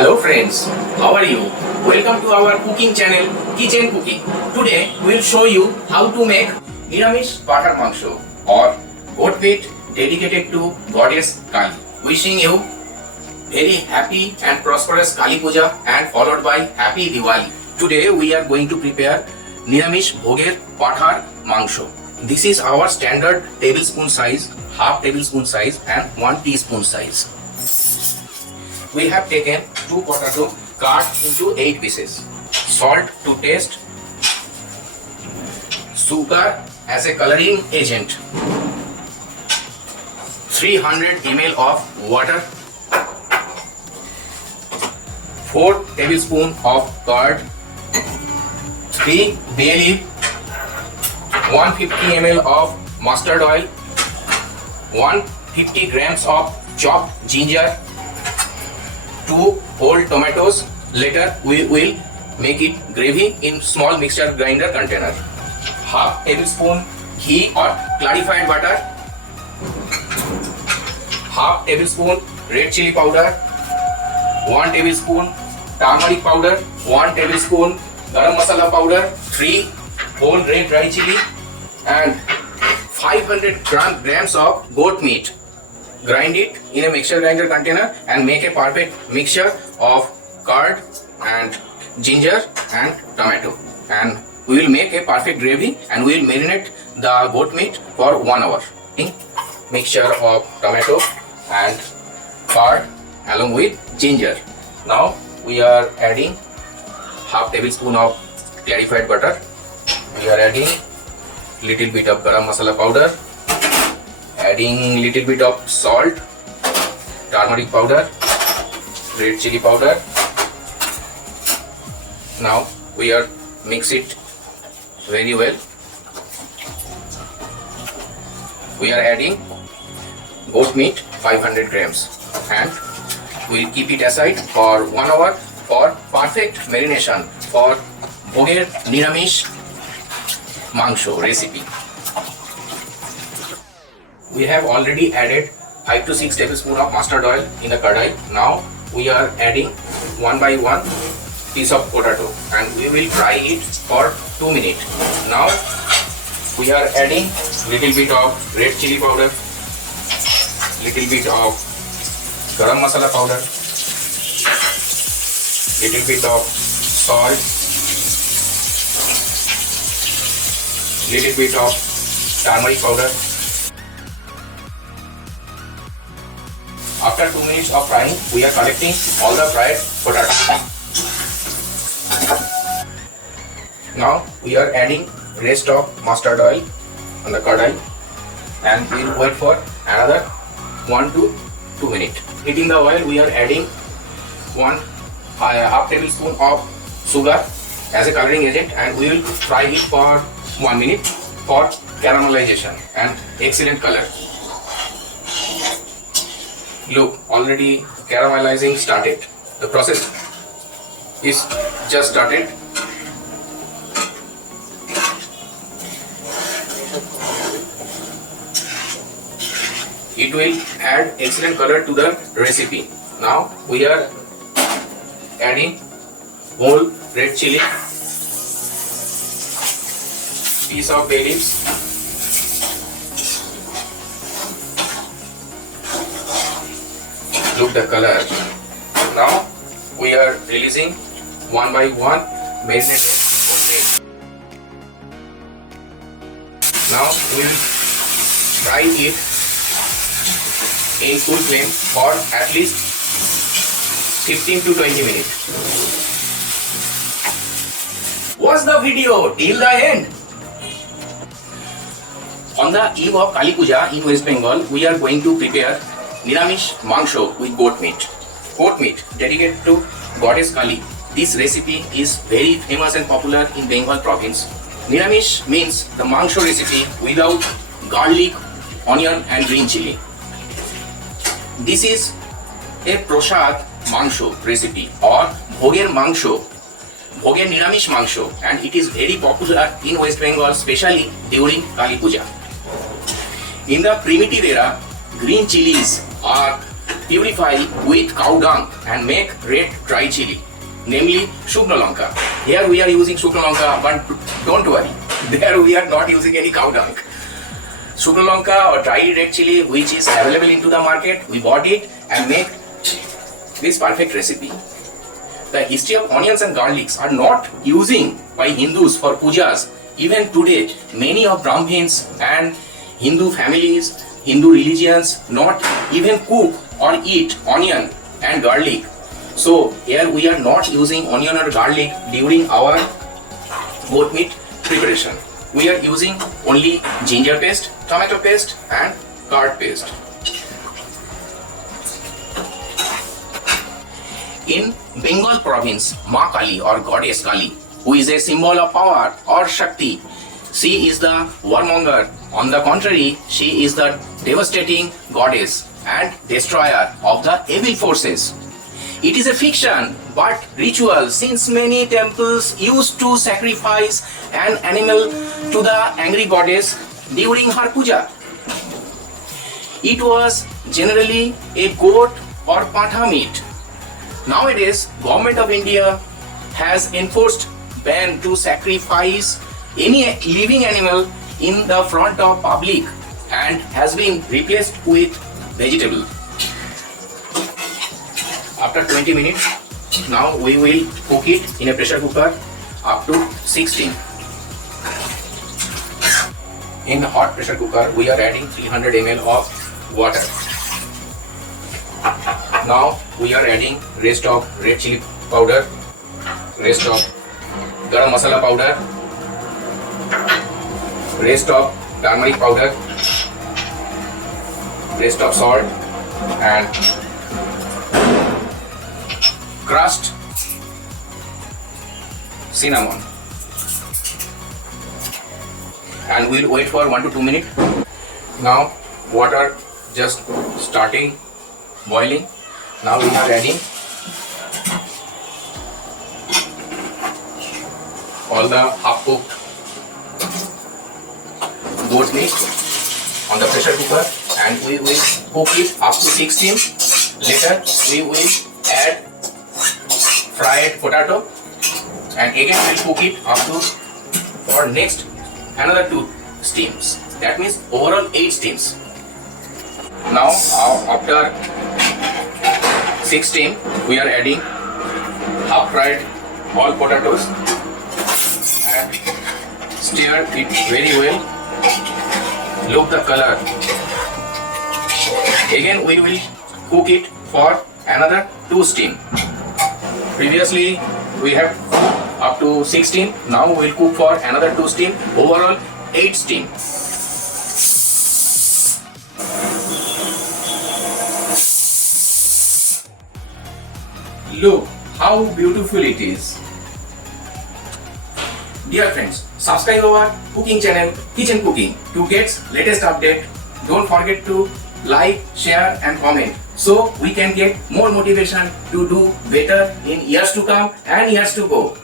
Hello friends, how are you? Welcome to our cooking channel Kitchen Cooking. Today we will show you how to make Niramish Pathar Mangsho or goat meat dedicated to goddess Kali. Wishing you very happy and prosperous Kali Puja and followed by happy Diwali. Today we are going to prepare Niramish Bhoger Pathar Mangsho. This is our standard tablespoon size, half tablespoon size and 1 teaspoon size. We have taken 2 potato cut into 8 pieces, salt to taste, sugar as a coloring agent, 300 ml of water, 4 tablespoons of curd, 3 bay leaf, 150 ml of mustard oil, 150 grams of chopped ginger, 2 whole tomatoes. Later we will make it gravy in small mixture grinder container. Half tablespoon ghee or clarified butter, half tablespoon red chili powder, 1 tablespoon turmeric powder, 1 tablespoon garam masala powder, 3 whole red dry chili and 500 grams of goat meat. Grind it in a mixture grinder container and make a perfect mixture of curd and ginger and tomato, and we will make a perfect gravy and we will marinate the goat meat for 1 hour in mixture of tomato and curd along with ginger. Now we are adding half tablespoon of clarified butter, we are adding little bit of garam masala powder, adding little bit of salt, turmeric powder, red chili powder. Now we are mix it very well. We are adding goat meat 500 grams and we will keep it aside for 1 hour for perfect marination for Bhoger Niramish Mangsho recipe. We have already added 5 to 6 tablespoons of mustard oil in the kadai. Now we are adding 1 by 1 piece of potato and we will fry it for 2 minutes. Now we are adding little bit of red chili powder, little bit of garam masala powder, little bit of salt, little bit of turmeric powder. After 2 minutes of frying, we are collecting all the fried potatoes. Now we are adding rest of mustard oil on the kadai and we will wait for another 1 to 2 minutes. Heating the oil, we are adding half tablespoon of sugar as a coloring agent and we will fry it for 1 minute for caramelization and excellent color. Look, already caramelizing started. The process is just started. It will add excellent color to the recipe. Now we are adding whole red chili, piece of bay leaves, look the color. Now we are releasing 1 by 1 marinated goat meat. Now we will fry it in full flame for at least 15 to 20 minutes. Watch the video till the end. On the eve of Kali Puja in West Bengal, we are going to prepare Niramish Mangsho with goat meat. Goat meat dedicated to goddess Kali. This recipe is very famous and popular in Bengal province. Niramish means the Mangsho recipe without garlic, onion and green chili. This is a Prasad Mangsho recipe or Bhoger Mangsho, Bhoger Niramish Mangsho, and it is very popular in West Bengal, especially during Kali Puja. In the primitive era, green chilies are purify with cow dung and make red dry chili, namely Shukno Lanka. Here we are using Shukno Lanka, but don't worry, there we are not using any cow dung. Shukno Lanka or dry red chili, which is available into the market, we bought it and make this perfect recipe. The history of onions and garlics are not using by Hindus for pujas. Even today, many of Brahmins and Hindu families, Hindu religions not even cook or eat onion and garlic. So here we are not using onion or garlic during our goat meat preparation. We are using only ginger paste, tomato paste and curd paste. In Bengal province, Ma Kali or goddess Kali, who is a symbol of power or Shakti, she is the warmonger. On the contrary, she is the devastating goddess and destroyer of the evil forces. It is a fiction but ritual, since many temples used to sacrifice an animal to the angry goddess during her puja. It was generally a goat or patha meat. Nowadays, Government of India has enforced ban to sacrifice any living animal in the front of public and has been replaced with vegetable. After 20 minutes, now we will cook it in a pressure cooker up to 16. In the hot pressure cooker, we are adding 300 ml of water. Now we are adding rest of red chili powder, rest of garam masala powder, rest of turmeric powder, rest of salt and crushed cinnamon, and we'll wait for 1 to 2 minutes. Now water just starting boiling. Now we are adding all the half cooked goat meat on the pressure cooker and we will cook it up to 6 steams. Later we will add fried potato and again we will cook it up to for next another 2 steams. That means overall 8 steams. Now after 6 steam we are adding half fried all potatoes and stir it very well. Look the color. Again we will cook it for another 2 steam. Previously we have up to 16. Now we will cook for another 2 steam. Overall 8 steam. Look how beautiful it is. Dear friends, subscribe our cooking channel Kitchen Cooking to get latest update. Don't forget to like, share and comment so we can get more motivation to do better in years to come and years to go.